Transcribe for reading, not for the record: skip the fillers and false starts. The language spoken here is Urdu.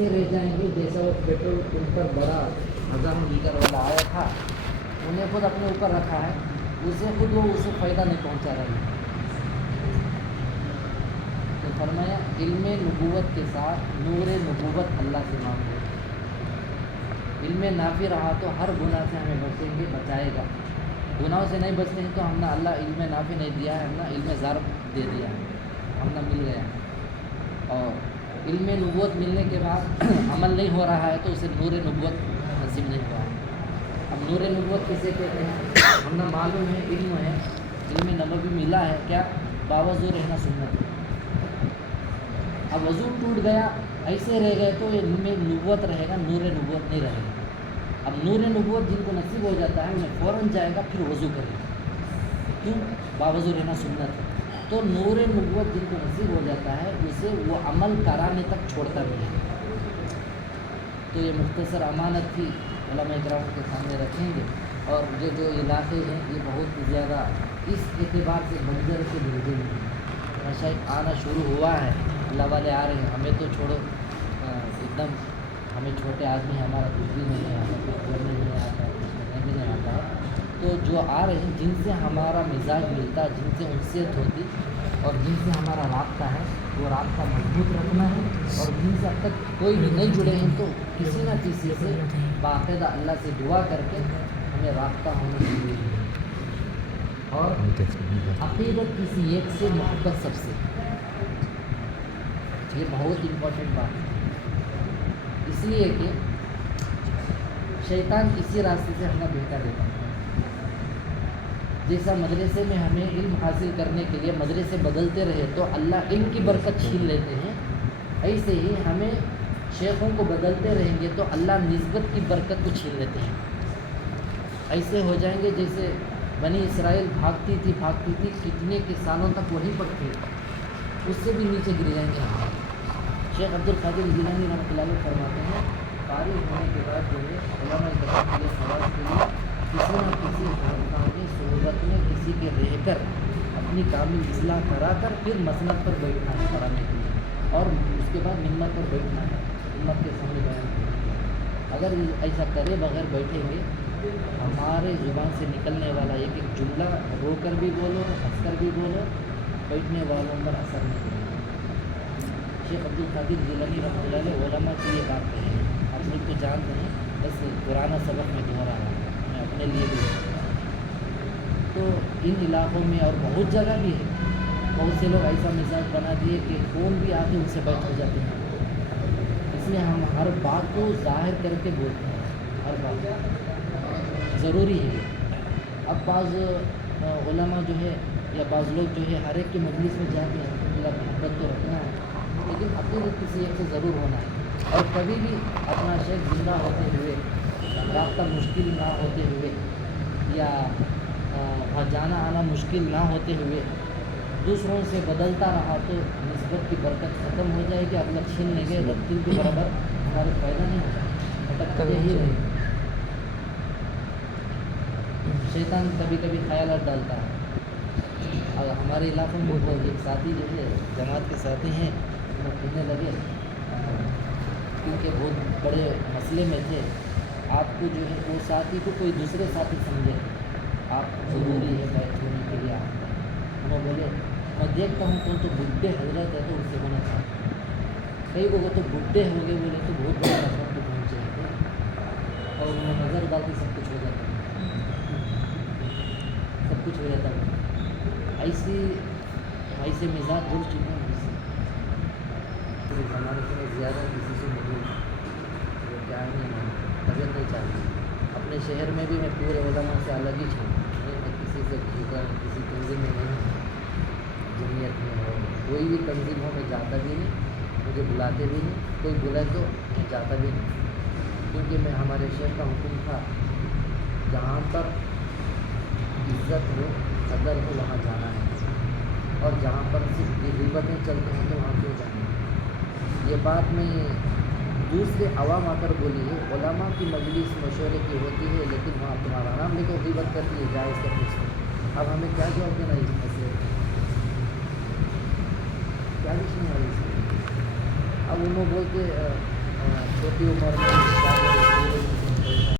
ایسے رہ جائیں گے جیسا وہ پیٹرول ان پر بڑا ہزاروں لیٹر والا آیا تھا، انہیں خود اپنے اوپر رکھا ہے، اسے خود وہ اسے فائدہ نہیں پہنچا رہی ہے۔ تو فرمایا علم نبوت کے ساتھ نور نبوت اللہ سے مانگو۔ علم نافع رہا تو ہر گناہ سے ہمیں بچیں گے، بچائے گا۔ گناہوں سے نہیں بچتے ہیں تو ہم نے اللہ علم نافع نہیں دیا ہے، ہم نے علم ضرب دے دیا ہے، ہم نے مل گیا ہے۔ اور علم نبوت ملنے کے بعد عمل نہیں ہو رہا ہے تو اسے نور نبوت نصیب نہیں ہوا ہے۔ اب نور نبوت کسے کہتے ہیں؟ ہم نے معلوم ہے، علم ہے، علم نبوی ملا ہے، کیا؟ باوضو رہنا سنت ہے۔ اب وضو ٹوٹ گیا، ایسے رہ گئے تو یہ علم نبوت رہے گا، نور نبوت نہیں رہے گا۔ اب نور نبوت جن کو نصیب ہو جاتا ہے انہیں فوراً جائے گا، پھر وضو کرے گا، کیوں؟ باوضو رہنا سنت ہے۔ تو نور نبوت جن کو نصیب ہو جاتا ہے اسے وہ عمل کرانے تک چھوڑتا بھی ہے۔ تو یہ مختصر امانت تھی، علماء کرام کے سامنے رکھیں گے۔ اور یہ جو علاقے ہیں یہ بہت زیادہ اس اعتبار سے بنجر سے بھیجے ہیں، شاید آنا شروع ہوا ہے، اللہ والے آ رہے ہیں، ہمیں تو چھوڑو ایک دم، ہمیں چھوٹے آدمی ہیں، ہمارا کچھ بھی نہیں آتا، کچھ بولنے نہیں آتا، کچھ کرنے بھی نہیں آتا ہے۔ تو جو آ رہے ہیں جن سے ہمارا مزاج ملتا ہے، جن سے انسیت ہوتی اور جن سے ہمارا رابطہ ہے، وہ رابطہ مضبوط رکھنا ہے۔ اور جن سے اب تک کوئی بھی نہیں جڑے ہیں تو کسی نہ کسی سے باقاعدہ اللہ سے دعا کر کے ہمیں رابطہ ہونا ضروری ہے۔ اور عقیدت کسی ایک سے، محبت سب سے، یہ بہت امپورٹنٹ بات ہے، اس لیے کہ شیطان اسی راستے سے ہمیں دھوکہ دیتا ہے۔ جیسا مدرسے میں ہمیں علم حاصل کرنے کے لیے مدرسے بدلتے رہے تو اللہ علم کی برکت چھین لیتے ہیں، ایسے ہی ہمیں شیخوں کو بدلتے رہیں گے تو اللہ نسبت کی برکت کو چھین لیتے ہیں۔ ایسے ہو جائیں گے جیسے بنی اسرائیل بھاگتی تھی کتنے کے سالوں تک وہیں پر تھے، اس سے بھی نیچے گر جائیں گے ہم۔ شیخ عبدالقادر جیلانی رحمۃ اللہ علیہ فرماتے ہیں، فارغ ہونے کے بعد جو ہے علماء کرام کے سوال کے لیے کسی نہ کسی خانقاہ کی صحبت میں کسی کے رہ کر اپنی کامل اصلاح کرا کر پھر مسند پر بیٹھنا ہے پڑھانے کے لیے، اور اس کے بعد ممبر پر بیٹھنا ہے، امت کے سامنے بیان کرنا ہے۔ اگر ایسا کرے بغیر بیٹھیں گے، ہمارے زبان سے نکلنے والا ایک ایک جملہ رو کر بھی بولو، ہنس کر بھی بولو، بیٹھنے والوں پر اثر نہیں کرے گا۔ شیخ عبدالقادر جیلانی رحمۃ اللہ علیہ علماء کی یہ بات کہی ہے، آپ لوگ تو جانتے ہیں، بس پرانا سبق میں دہرا رہا ہوں، میں اپنے لیے بھی۔ تو ان علاقوں میں اور بہت جگہ بھی ہے، بہت سے لوگ ایسا مزاج بنا دیے کہ فون بھی آتے ان سے بیٹھ ہو جاتے ہیں، اس لیے ہم ہر بات کو ظاہر کر کے بولتے ہیں، ہر بات ضروری ہے۔ اب بعض علماء جو ہے یا بعض لوگ جو ہے ہر ایک کی مجلس میں جا کے الحمدللہ محبت تو رکھنا ہے، لیکن عقیدت کسی ایک سے ضرور ہونا ہے۔ اور کبھی بھی اپنا شیخ زندہ ہوتے ہوئے، رابطہ مشکل نہ ہوتے ہوئے، یا جانا آنا مشکل نہ ہوتے ہوئے دوسروں سے بدلتا رہا تو نسبت کی برکت ختم ہو جائے گی، اپنا چھین لیں گے، رتیل کے برابر ہمارے فائدہ نہیں ہوگا، بھٹکتے ہی رہے گا۔ شیطان کبھی کبھی خیالات ڈالتا ہے۔ اور ہمارے علاقوں میں وہ ایک ساتھی جو ہے جماعت کے ساتھی ہیں، وہ کہنے لگے کیونکہ بہت بڑے مسئلے میں تھے، آپ کو جو ہے وہ ساتھی کو کوئی دوسرے ساتھی سمجھے، آپ ضروری ہے بیٹھ ہونے کے لیے آپ کا۔ انہوں بولے میں دیکھتا ہوں کون تو بڈھے حضرت ہے تو اس سے ہونا چاہتا ہوں، کئی لوگ تو بڈھے ہو گئے بولے تو بہت بڑے مقام پہ پہنچے ہیں، اور انہوں نے نظر ڈالتی سب کچھ ہو جاتا ہے، سب کچھ ہو جاتا ہے۔ ایسے مزاج بھول چکے ہیں اس زمانے سے زیادہ کسی سے مجھے وہ کیا نہیں طبیعت نہیں چاہتی۔ اپنے شہر میں بھی میں پورے علماء سے الگ ہی چھوڑوں، میں کسی سے کسی تنظیم میں نہیں ہوں، جمعیت میں ہو، کوئی بھی تنظیم ہو میں جاتا بھی نہیں، مجھے بلاتے بھی نہیں، کوئی بلائے تو میں جاتا بھی نہیں، کیونکہ میں ہمارے شہر کا حکم تھا جہاں پر عزت ہو، قدر ہو، وہاں جانا ہے، اور جہاں پر صرف غیبتیں چلتے ہیں تو وہاں کیوں جانا ہے۔ یہ بات میں دوسرے عوام آ کر بولی ہے، علماء کی مجلس مشورے کی ہوتی ہے لیکن وہاں تمہارا نام لے کر غیبت کرتی ہے، جائز کا پوچھتے ہیں۔ اب ہمیں کیا جواب دینا اس مسئلے کیا لکھنے والی اس میں؟ اب انہوں بولتے چھوٹی عمر میں